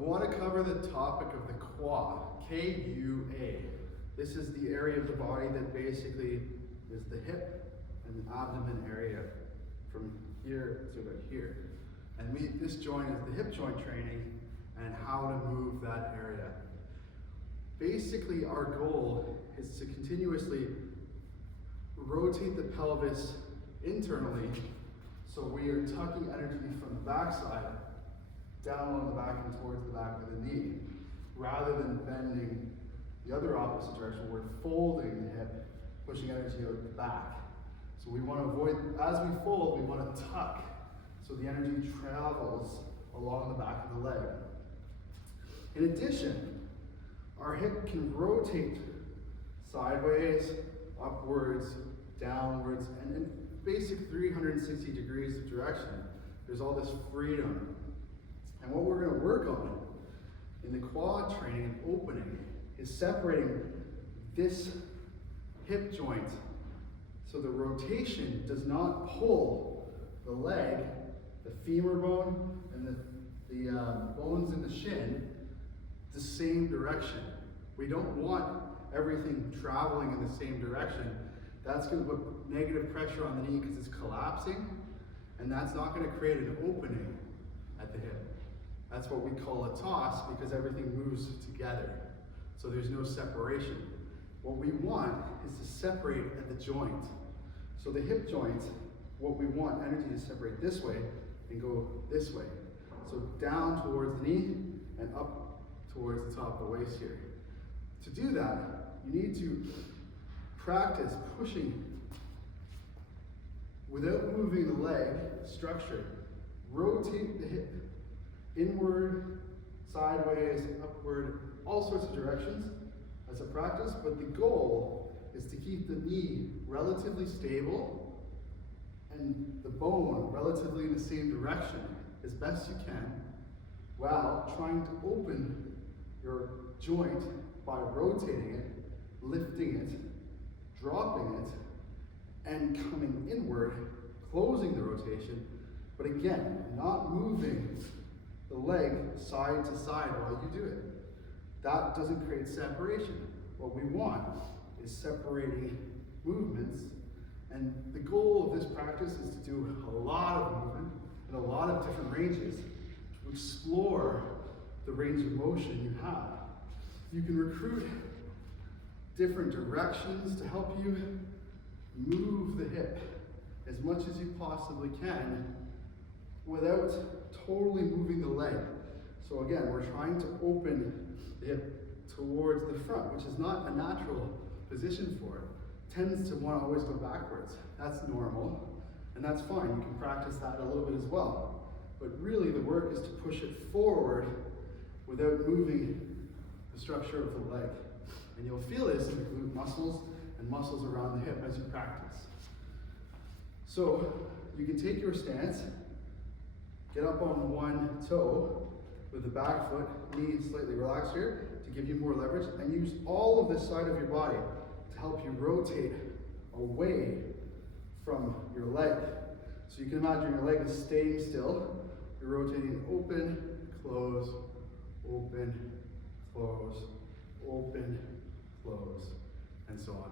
I want to cover the topic of the quad, K-U-A. This is the area of the body that basically is the hip and the abdomen area from here to about here. And this joint is the hip joint training and how to move that area. Basically, our goal is to continuously rotate the pelvis internally, so we are tucking energy from the backside down on the back and towards the back of the knee, rather than bending the other opposite direction. We're folding the hip, pushing energy out the back. So we want to avoid, as we fold, we want to tuck, so the energy travels along the back of the leg. In addition, our hip can rotate sideways, upwards, downwards, and in basic 360 degrees of direction. There's all this freedom. And what we're going to work on in the quad training and opening is separating this hip joint so the rotation does not pull the leg, the femur bone, and the bones in the shin the same direction. We don't want everything traveling in the same direction. That's going to put negative pressure on the knee because it's collapsing, and that's not going to create an opening at the hip. That's what we call a toss, because everything moves together. So there's no separation. What we want is to separate at the joint. So the hip joint, what we want energy to separate this way and go this way. So down towards the knee and up towards the top of the waist here. To do that, you need to practice pushing without moving the leg structure. Rotate the hip inward, sideways, upward, all sorts of directions as a practice, but the goal is to keep the knee relatively stable and the bone relatively in the same direction as best you can, while trying to open your joint by rotating it, lifting it, dropping it, and coming inward, closing the rotation, but again, not moving the leg side to side while you do it. That doesn't create separation. What we want is separating movements, and the goal of this practice is to do a lot of movement in a lot of different ranges to explore the range of motion you have. You can recruit different directions to help you move the hip as much as you possibly can without totally moving the leg. So again, we're trying to open the hip towards the front, which is not a natural position for it. Tends to want to always go backwards. That's normal, and that's fine. You can practice that a little bit as well. But really the work is to push it forward without moving the structure of the leg. And you'll feel this in the glute muscles and muscles around the hip as you practice. So you can take your stance, get up on one toe with the back foot, knee slightly relaxed here to give you more leverage, and use all of this side of your body to help you rotate away from your leg. So you can imagine your leg is staying still. You're rotating open, close, open, close, open, close, and so on.